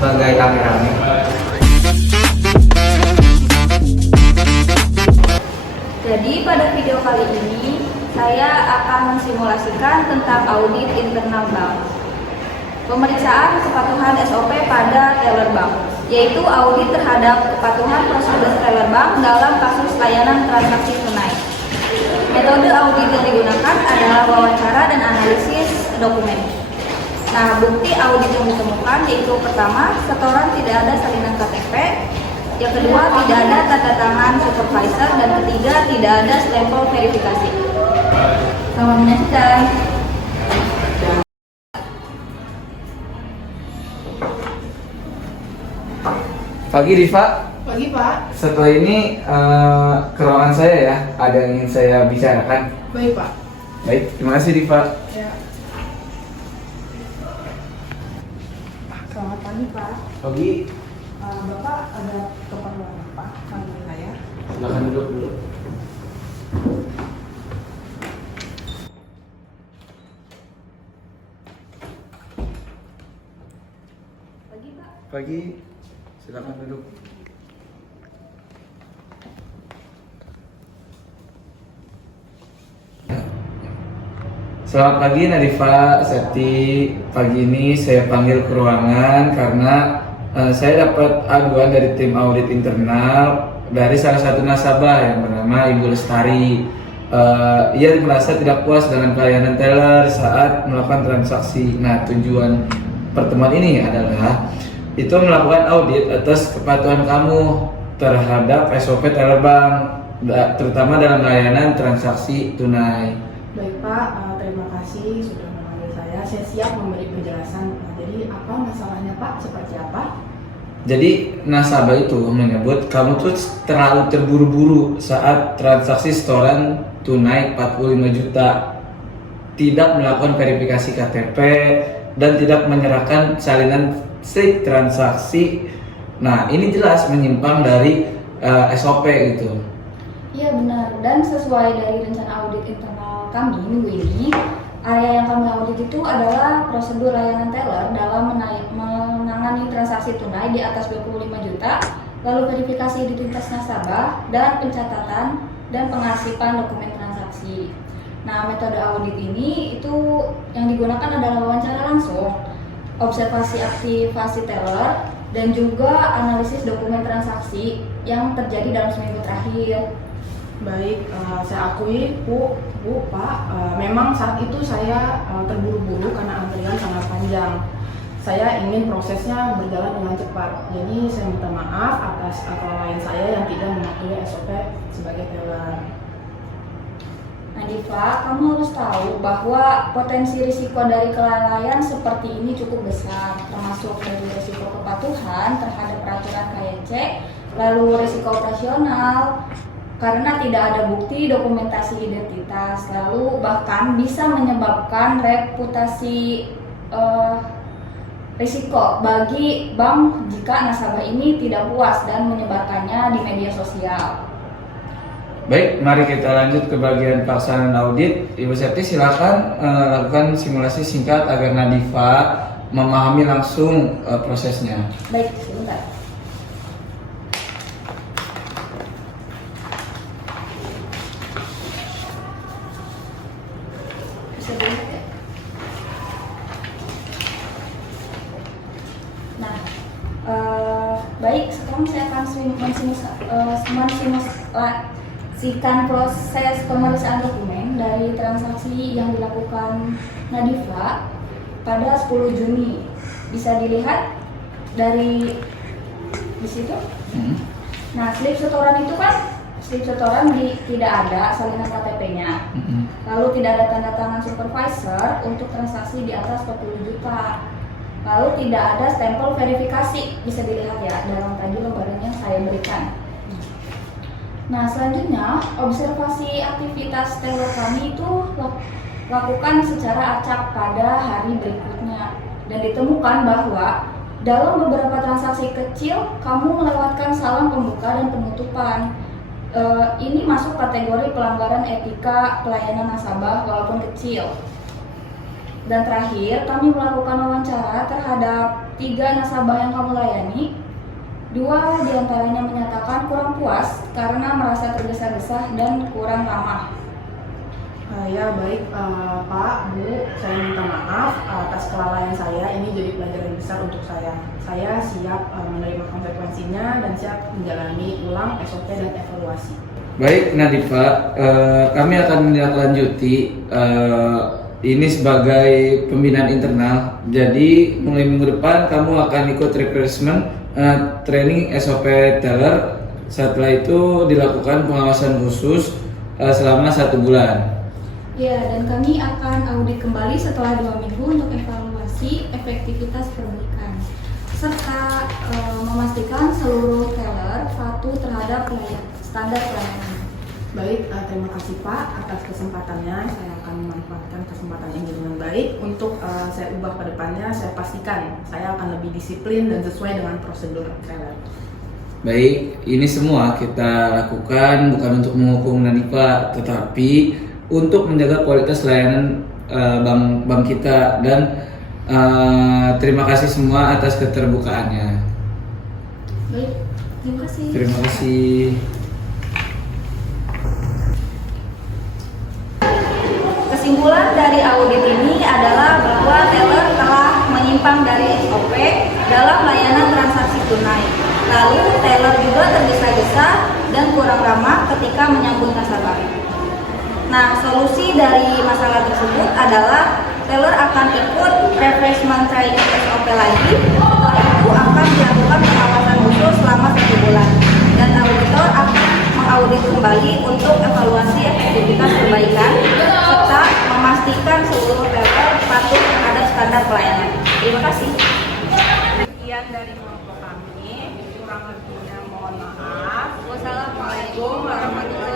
sebagai rame-rame. Jadi pada video kali ini saya akan mensimulasikan tentang audit internal bank. Pemeriksaan kepatuhan SOP pada teller bank, yaitu audit terhadap kepatuhan prosedur teller bank dalam kasus layanan transaksi tunai. Metode audit yang digunakan adalah wawancara dan analisis dokumen. Nah, bukti audit yang ditemukan yaitu pertama, setoran tidak ada salinan KTP, yang kedua tidak ada tanda tangan supervisor, dan ketiga tidak ada stempel verifikasi. Selamat menyaksikan. Pagi Diva. Pagi Pak. Setelah ini ke ruangan saya ya, ada yang ingin saya bicarakan. Baik Pak. Baik, terima kasih Diva. Ya. Selamat pagi Pak. Pagi, Bapak ada keperluan apa panggil saya? silakan duduk dulu. Pagi Pak. Pagi, silakan duduk. Selamat pagi Nadifa, Septi. Pagi ini saya panggil ke ruangan karena saya dapat aduan dari tim audit internal dari salah satu nasabah yang bernama Ibu Lestari. Ia merasa tidak puas dengan pelayanan teller saat melakukan transaksi. Nah, tujuan pertemuan ini adalah itu melakukan audit atas kepatuhan kamu terhadap SOP teller bank, terutama dalam layanan transaksi tunai. Baik Pak, terima kasih sudah memanggil saya. Saya siap memberi penjelasan. Jadi apa masalahnya Pak? Seperti apa? Jadi nasabah itu menyebut kamu tuh terlalu terburu-buru saat transaksi setoran tunai 45 juta, tidak melakukan verifikasi KTP dan tidak menyerahkan salinan slip transaksi. Nah, ini jelas menyimpang dari SOP gitu. Iya benar, dan sesuai dari rencana audit internal kami minggu ini, area yang kami audit itu adalah prosedur layanan teller dalam menangani transaksi tunai di atas 25 juta, lalu verifikasi identitas nasabah, dan pencatatan dan pengarsipan dokumen transaksi. Nah, metode audit ini itu yang digunakan adalah wawancara langsung, observasi aktivasi teller, dan juga analisis dokumen transaksi yang terjadi dalam seminggu terakhir. Baik, saya akui Bu, Pak, memang saat itu saya terburu-buru karena antrian sangat panjang. Saya ingin prosesnya berjalan dengan cepat, jadi saya minta maaf atas kelalaian saya yang tidak mematuhi SOP sebagai teller. Nadifa, kamu harus tahu bahwa potensi risiko dari kelalaian seperti ini cukup besar, termasuk dari risiko kepatuhan terhadap peraturan KYC, lalu risiko operasional, karena tidak ada bukti dokumentasi identitas, lalu bahkan bisa menyebabkan reputasi risiko bagi bank jika nasabah ini tidak puas dan menyebarkannya di media sosial. Baik, mari kita lanjut ke bagian pelaksanaan audit. Ibu Septi silakan lakukan simulasi singkat agar Nadifa memahami langsung prosesnya. Baik, sebentar. Bisa dilihat ya? Nah, baik, sekarang saya akan mensimulasikan proses pemeriksaan dokumen dari transaksi yang dilakukan Nadifa pada 10 Juni. Bisa dilihat dari di situ. Nah, slip setoran itu kan tidak ada salinan KTP-nya. Lalu tidak ada tanda tangan supervisor untuk transaksi di atas 40 juta. Lalu tidak ada stempel verifikasi, bisa dilihat ya dalam tadi lembaran yang saya berikan. Nah, selanjutnya observasi aktivitas teller kami itu lakukan secara acak pada hari berikutnya, dan ditemukan bahwa dalam beberapa transaksi kecil kamu melewatkan salam pembuka dan penutupan. Ini masuk kategori pelanggaran etika pelayanan nasabah walaupun kecil. Dan terakhir, kami melakukan wawancara terhadap 3 nasabah yang kami layani. 2 diantaranya menyatakan kurang puas karena merasa tergesa-gesa dan kurang ramah. Ya baik Pak, Bu, saya minta maaf atas kelalaian saya. Ini jadi pelajaran besar untuk saya. Saya siap menerima konsekuensinya dan siap menjalani ulang SOP dan evaluasi. Baik Nadifa, kami akan menindaklanjuti ini sebagai pembinaan internal. Jadi mulai minggu depan kamu akan ikut refreshment training SOP teller. Setelah itu dilakukan pengawasan khusus selama 1 bulan. Ya, dan kami akan audit kembali setelah 2 minggu untuk evaluasi efektivitas perbaikan serta memastikan seluruh teller patuh terhadap standar pelayanan. Baik, terima kasih Pak atas kesempatannya. Saya akan memanfaatkan kesempatan ini dengan baik untuk saya ubah ke depannya. Saya pastikan saya akan lebih disiplin dan sesuai dengan prosedur teller. Baik, ini semua kita lakukan bukan untuk menghukum Nadifa, tetapi untuk menjaga kualitas layanan bank kita. Dan terima kasih semua atas keterbukaannya. Baik, terima kasih. Terima kasih. Kesimpulan dari audit ini adalah bahwa teller telah menyimpang dari SOP dalam layanan transaksi tunai. Lalu teller juga tergesa-gesa dan kurang ramah ketika menyambut nasabah. Nah, solusi dari masalah tersebut adalah teller akan ikut refreshment training SOP lagi. Setelah itu akan dilakukan pengawasan khusus selama 1 bulan. Dan auditor akan mengaudit kembali untuk evaluasi efektivitas perbaikan serta memastikan seluruh teller patuh terhadap standar pelayanan. Terima kasih. Sekian dari kelompok kami, kurang lebihnya mohon maaf. Wassalamualaikum warahmatullahi